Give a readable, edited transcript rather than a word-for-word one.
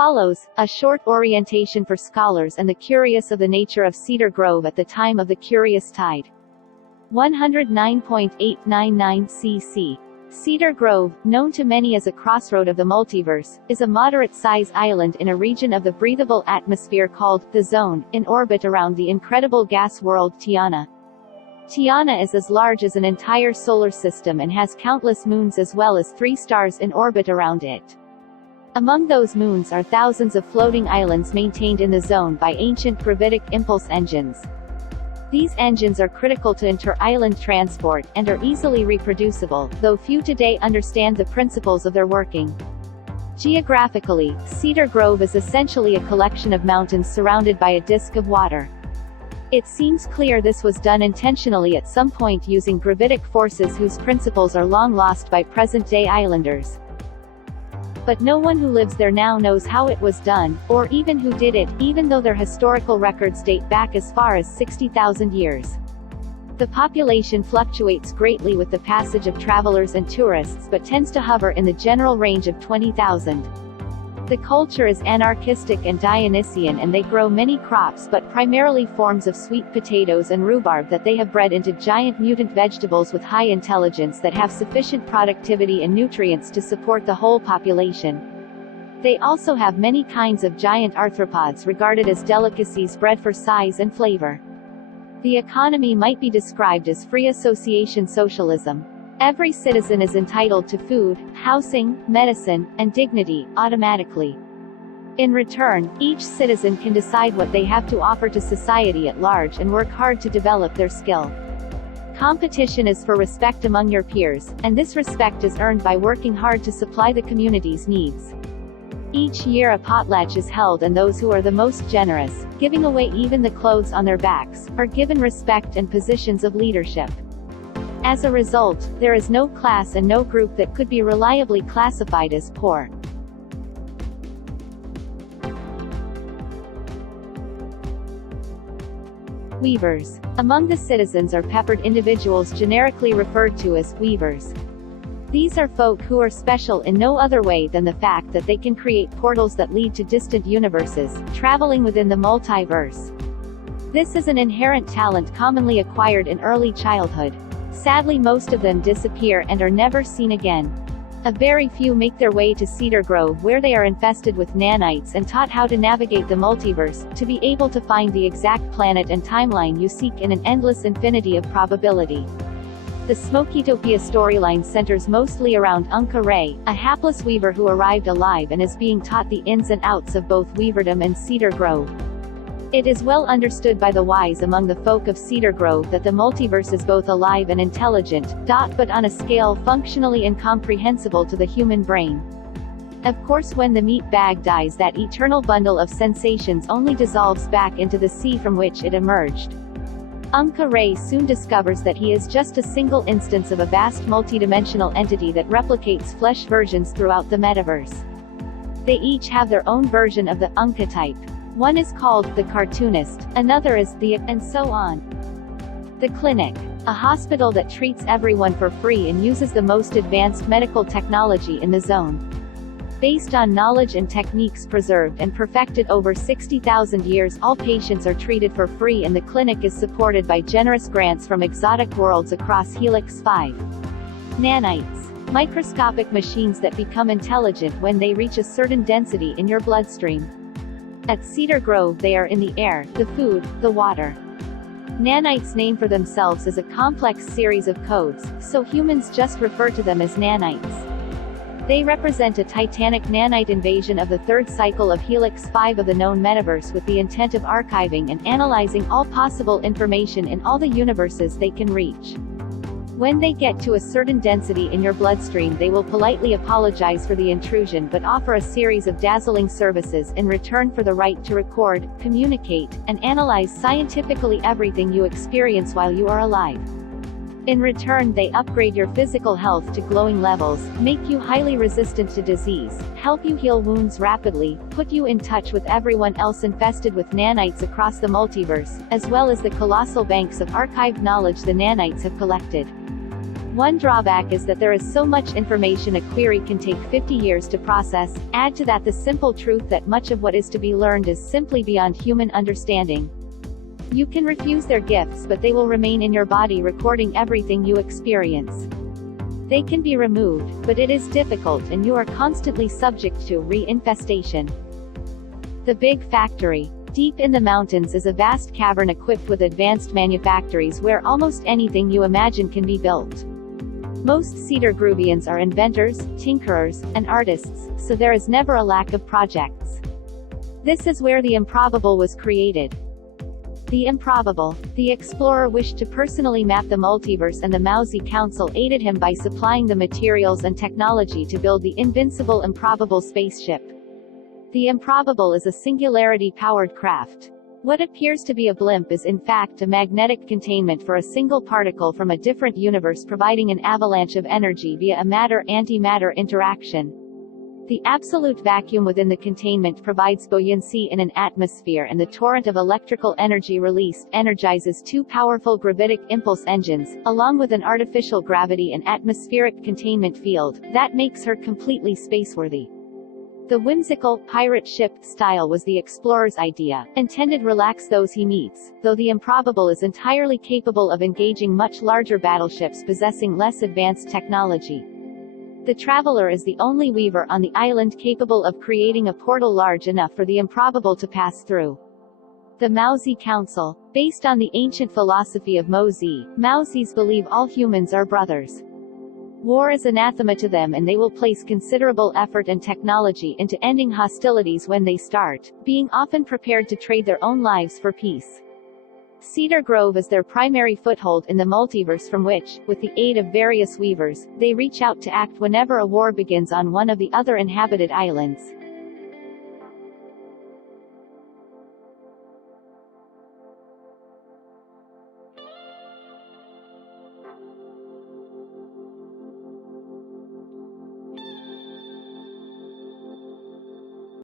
Follows a short orientation for scholars and the curious of the nature of Cedar Grove at the time of the Curious Tide. 109.899 cc. Cedar Grove, known to many as a crossroad of the multiverse, is a moderate-size island in a region of the breathable atmosphere called the Zone, in orbit around the incredible gas world Tiana. Tiana is as large as an entire solar system and has countless moons as well as 3 stars in orbit around it. Among those moons are thousands of floating islands maintained in the zone by ancient gravitic impulse engines. These engines are critical to inter-island transport, and are easily reproducible, though few today understand the principles of their working. Geographically, Cedar Grove is essentially a collection of mountains surrounded by a disk of water. It seems clear this was done intentionally at some point using gravitic forces whose principles are long lost by present-day islanders. But no one who lives there now knows how it was done, or even who did it, even though their historical records date back as far as 60,000 years. The population fluctuates greatly with the passage of travelers and tourists but tends to hover in the general range of 20,000. The culture is anarchistic and Dionysian and they grow many crops but primarily forms of sweet potatoes and rhubarb that they have bred into giant mutant vegetables with high intelligence that have sufficient productivity and nutrients to support the whole population. They also have many kinds of giant arthropods regarded as delicacies bred for size and flavor. The economy might be described as free association socialism. Every citizen is entitled to food, housing, medicine, and dignity, automatically. In return, each citizen can decide what they have to offer to society at large and work hard to develop their skill. Competition is for respect among your peers, and this respect is earned by working hard to supply the community's needs. Each year a potlatch is held and those who are the most generous, giving away even the clothes on their backs, are given respect and positions of leadership. As a result, there is no class and no group that could be reliably classified as poor. Weavers. Among the citizens are peppered individuals generically referred to as weavers. These are folk who are special in no other way than the fact that they can create portals that lead to distant universes, traveling within the multiverse. This is an inherent talent commonly acquired in early childhood. Sadly, most of them disappear and are never seen again. A very few make their way to Cedar Grove where they are infested with nanites and taught how to navigate the multiverse, to be able to find the exact planet and timeline you seek in an endless infinity of probability. The Smokytopia storyline centers mostly around Unca Ray, a hapless weaver who arrived alive and is being taught the ins and outs of both weaverdom and Cedar Grove. It is well understood by the wise among the folk of Cedar Grove that the multiverse is both alive and intelligent, but on a scale functionally incomprehensible to the human brain. Of course, when the meat bag dies, that eternal bundle of sensations only dissolves back into the sea from which it emerged. Unca Ray soon discovers that he is just a single instance of a vast multidimensional entity that replicates flesh versions throughout the metaverse. They each have their own version of the Unca type. One is called the cartoonist, another is the, and so on. The clinic, a hospital that treats everyone for free and uses the most advanced medical technology in the zone. Based on knowledge and techniques preserved and perfected over 60,000 years, all patients are treated for free and the clinic is supported by generous grants from exotic worlds across Helix 5. Nanites, microscopic machines that become intelligent when they reach a certain density in your bloodstream. At Cedar Grove they are in the air, the food, the water. Nanites name for themselves is a complex series of codes, so humans just refer to them as nanites. They represent a titanic nanite invasion of the third cycle of Helix 5 of the known metaverse with the intent of archiving and analyzing all possible information in all the universes they can reach. When they get to a certain density in your bloodstream, they will politely apologize for the intrusion but offer a series of dazzling services in return for the right to record, communicate, and analyze scientifically everything you experience while you are alive. In return, they upgrade your physical health to glowing levels, make you highly resistant to disease, help you heal wounds rapidly, put you in touch with everyone else infested with nanites across the multiverse, as well as the colossal banks of archived knowledge the nanites have collected. One drawback is that there is so much information a query can take 50 years to process. Add to that the simple truth that much of what is to be learned is simply beyond human understanding. You can refuse their gifts, but they will remain in your body recording everything you experience. They can be removed, but it is difficult and you are constantly subject to reinfestation. The Big Factory. Deep in the mountains is a vast cavern equipped with advanced manufactories where almost anything you imagine can be built. Most Cedar Grovians are inventors, tinkerers, and artists, so there is never a lack of projects. This is where the Improbable was created. The Improbable. The explorer wished to personally map the multiverse, and the Mousy Council aided him by supplying the materials and technology to build the invincible Improbable spaceship. The Improbable is a singularity-powered craft. What appears to be a blimp is in fact a magnetic containment for a single particle from a different universe, providing an avalanche of energy via a matter-antimatter interaction. The absolute vacuum within the containment provides buoyancy in an atmosphere, and the torrent of electrical energy released energizes two powerful gravitic impulse engines, along with an artificial gravity and atmospheric containment field, that makes her completely spaceworthy. The whimsical, pirate ship style was the explorer's idea, intended to relax those he meets, though the Improbable is entirely capable of engaging much larger battleships possessing less advanced technology. The Traveler is the only weaver on the island capable of creating a portal large enough for the Improbable to pass through. The Mousy Council. Based on the ancient philosophy of Mozi, Mousies believe all humans are brothers. War is anathema to them, and they will place considerable effort and technology into ending hostilities when they start, being often prepared to trade their own lives for peace. Cedar Grove is their primary foothold in the multiverse, from which, with the aid of various weavers, they reach out to act whenever a war begins on one of the other inhabited islands.